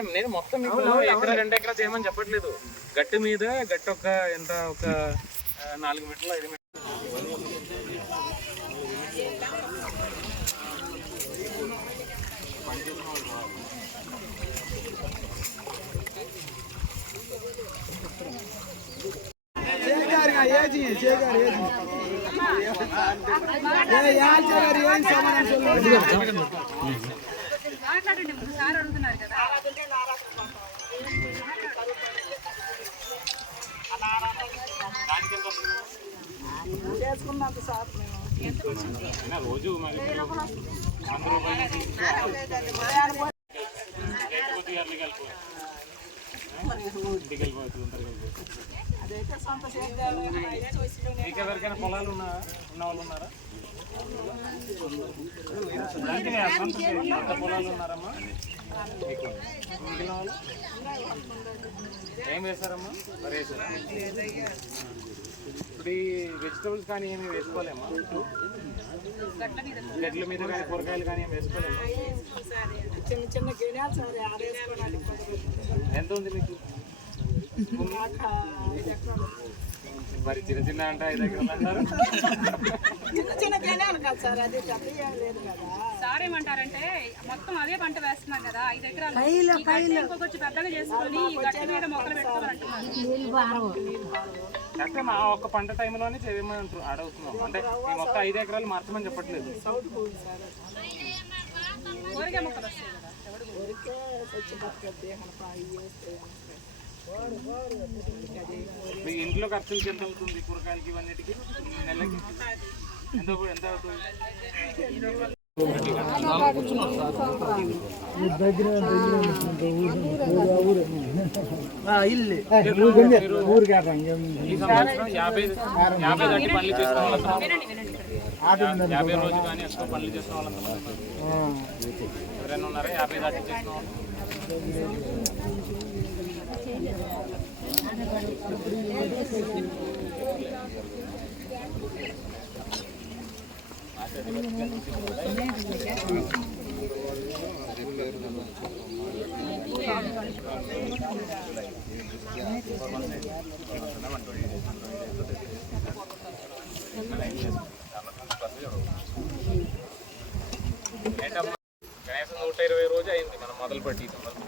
అంటే నేను మొత్తం మీకు ఎకరా రెండు ఎకరా చేయమని చెప్పట్లేదు. గట్టి మీద గట్టి ఒక ఎంత ఒక నాలుగు మీటర్లు ఐదు మీటర్లు. చేగారుగా ఏజీ చేగారు ఏజీ ఏ యాల్ చేగారు ఏం సమాధానం చెప్పండి మాట్లాడండి ముందు సార్ అడుగుతున్నారు కదా. చేసుకున్నంత సార్ అయినా రోజు మరి మీరు వంద రూపాయలు కలిపి ఇంటికి వెళ్ళిపోతుంది మీకు ఎవరికైనా పొలాలు ఉన్నా ఉన్న వాళ్ళు ఉన్నారా? దానికి సొంత సొంత పొలాలు ఉన్నారమ్మా. మీకు మిగిలిన వాళ్ళు ఏం వేశారమ్మా? మరి వేసారా ఇప్పుడు ఈ వెజిటబుల్స్ కానీ ఏమి వేసుకోలేమా? గడ్ల మీద కానీ కూరగాయలు కానీ ఏమి వేసుకోలేమా? ఎంత ఉంది మీకు? మరి చిన్న చిన్న అంటే ఐదు ఎకరాలు అంటారు. చిన్న చిన్న గిణాలు కాదు సార్ అది లేదు కదా. సార్ ఏమంటారంటే మొత్తం అదే పంట వేస్తున్నాం కదా ఐదు ఎకరాలు. ఇంకొకొచ్చి పెద్దగా చేసుకొని ఈ గట్టి మీద మొక్కలు పెట్టుకోవాలంటున్నారు. అంటే మా ఒక్క పంట టైంలోనే చేయమని అంటారు అడుగుతున్నాం అంటే ఈ మొత్తం ఐదు ఎకరాలు మార్చమని చెప్పట్లేదు. సౌత్ పోయి సార్ కూరగాయ మొక్కలు వస్తాయి కదా మీ ఇంట్లో ఖర్చులకి ఎంత అవుతుంది కూరగాయలకి ఇవన్నిటికి? నెలకి? ఎంత ఎంత అవుతుంది? ఈ సంవత్సరం యాభై యాభై దాటి పనులు చేసిన వాళ్ళంతా యా- యాభై రోజు కానీ ఎక్కువ పనులు చేసిన వాళ్ళంతా ఎవరైనా ఉన్నారా? యాభై దాటి చేసిన వాళ్ళు కనీసం నూట ఇరవై రోజు అయింది మనం మొదలు పెట్టి ఈ సంవత్సరం. ఆ? ఒక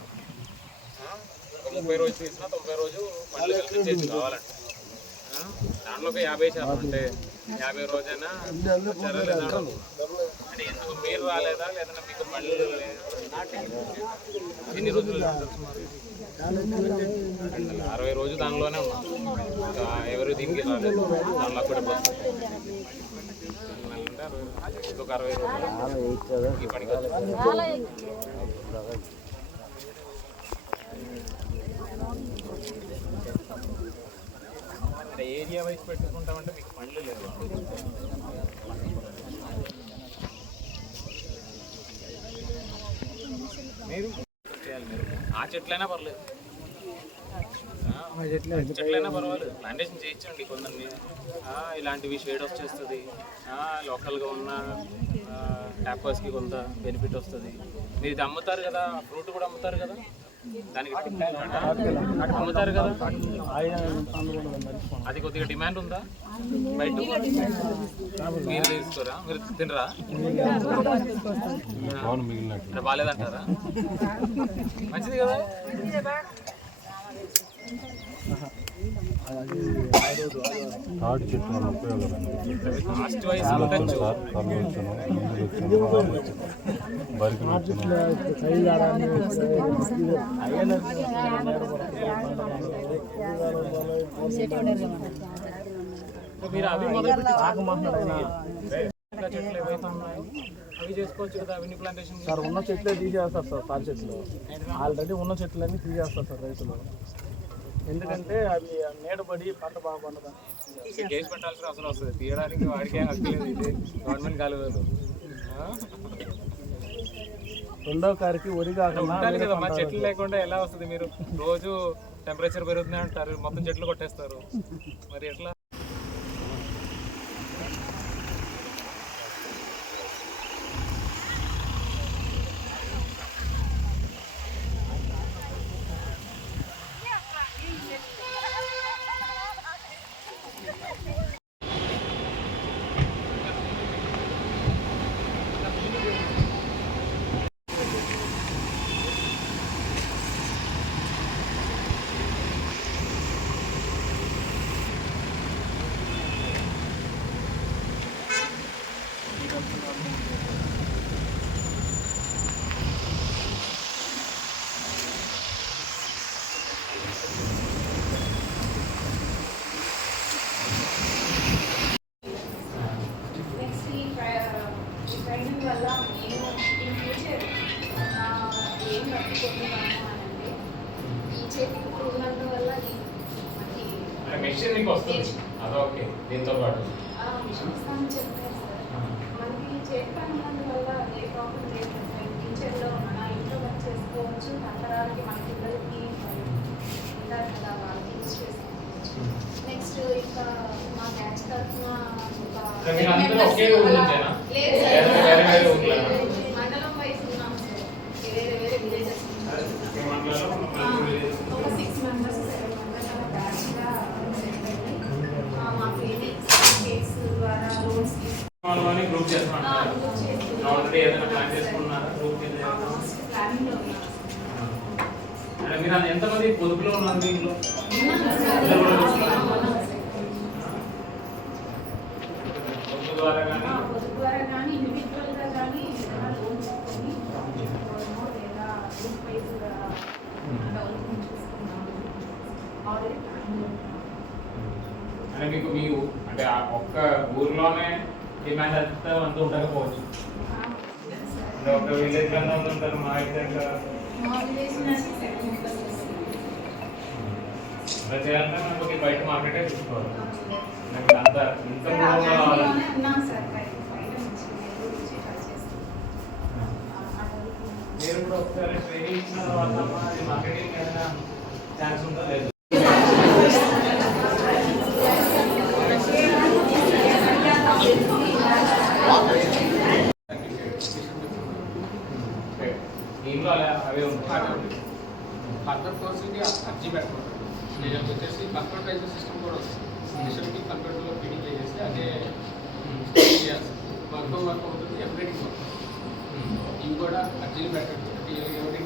ముప్పై రోజు తీసినా తొంభై రోజు మళ్ళీ కలిపి చేసి కావాలంటే. దాంట్లో ఒక యాభై శాతం అంటే యాభై రోజైనా అంటే ఎందుకు మీరు రాలేదా? లేదంటే మీకు మళ్ళీ ఎన్ని రోజులు అరవై రోజు దానిలోనే ఉన్నాం. ఇంకా ఎవరు దీనికి రాలేదు. దానిలో కూడా ఇంకొక అరవై రోజులు. ఈ పనికి ఏరియా వైజ్ పెట్టుకుంటామంటే మీకు పండ్లు లేవు. మీరు? చేయాలి మీరు ఆ చెట్లైనా పర్లేదు. ఆ, చెట్లైనా పర్వాలేదు. ప్లాంటేషన్ చేయించండి కొందరిని. ఇలాంటివి షేడ్ వచ్చేస్తుంది. లోకల్గా ఉన్న ట్యాపర్స్కి కొంత బెనిఫిట్ వస్తుంది. మీరు ఇది అమ్ముతారు కదా ఫ్రూట్ కూడా అమ్ముతారు కదా? అమ్ముతారు కదా? అది కొద్దిగా డిమాండ్ ఉందా? బయట? మీరు తీసుకోరా? మీరు తినరా? బాగాలేదంటారా? మంచిది కదా? తాటి చెట్టు వల్ల ఉపయోగాలు సార్ కళ్ళు వచ్చాను వచ్చాను బరికి ఉన్న చెట్లే తీసేస్తారు సార్ తాటి చెట్లు. ఆల్రెడీ ఉన్న చెట్లన్నీ తీసేస్తారు సార్ రైతులు. ఎందుకంటే అవి నీడబడి పంట బాగా కేసు పెట్టాల్సిన అవసరం వస్తుంది. తీయడానికి వాడికే హక్కు లేదు ఇది. గవర్నమెంట్ కాలువలు? రెండో కారికి వరి కాకుండా ఉండాలి కదా మా చెట్లు లేకుండా ఎలా వస్తుంది మీరు? రోజు టెంపరేచర్ పెరుగుతుంది అంటారు మొత్తం చెట్లు కొట్టేస్తారు. మరి ఎట్లా? ఈ చేతికి పురుగులంట వల్ల మనకి మెషిన్ నీకు వస్తుంది అదొకే దీంతో పాటు సార్. మనకి చేతి పనులందు ఏ ప్రాబ్లం లేదు సార్. ఇంట్లో వర్క్ చేసుకోవచ్చు. తరతరాలకి మన పిల్లలకి ఉంటారు కదా చేసుకోవచ్చు. నెక్స్ట్ ఇంకా మా బ్యాచ్ తరఫున లేదు గ్రూప్ చేస్తామంటారు ఆల్రెడీ ఏదైనా ప్లాన్ చేసుకున్నారా? గ్రూప్ అంటే మీరు ఎంతమంది పొదుపులో ఉన్నారు దీంట్లో పొదుపు ద్వారా కానీ? ఉన్నాం. అంటే మీకు మీ ఊ- అంటే ఆ ఒక్క ఊర్లోనే డిమాండ్ అంతా అంత ఉండకపోవచ్చు అంటే ఒక విలేజ్లో ఉంటారు మా అయితే మా విలేజ్ నుంచి సెవెన్ మెంబర్స్ అలా చేయాలంటే మనం కొద్దిగా బయట మార్కెటే చూసుకోవాలి నాకు అంత ఇంత పూర్వం కావాలి. ఉన్నాం సార్ బయట బయట నుంచి నెల్లూరు నుంచి ట్రై చేస్తున్నాం మీరు కూడా ఒకసారి ట్రైనింగ్ ఇచ్చిన తర్వాత అది మార్కెటింగ్ ఏదైనా ఛాన్స్ ఉందా లేదు దీంట్లో అలా అవే ఉంటాయి ఫర్దర్ కోర్సులకి అర్జీ పెట్టుకుంటారు నేను వచ్చేసి కంప్యూటరైజర్ సిస్టమ్ కూడా వస్తుంది మిషన్కి కంప్యూటర్లో ఫీడింగ్ చేసేసి అదే వర్క్ వర్క్ అవుతుంది ఎవ్రీటింగ్ వర్క్ ఇవి కూడా అర్జీలు పెట్టండి అంటే ఎవరికి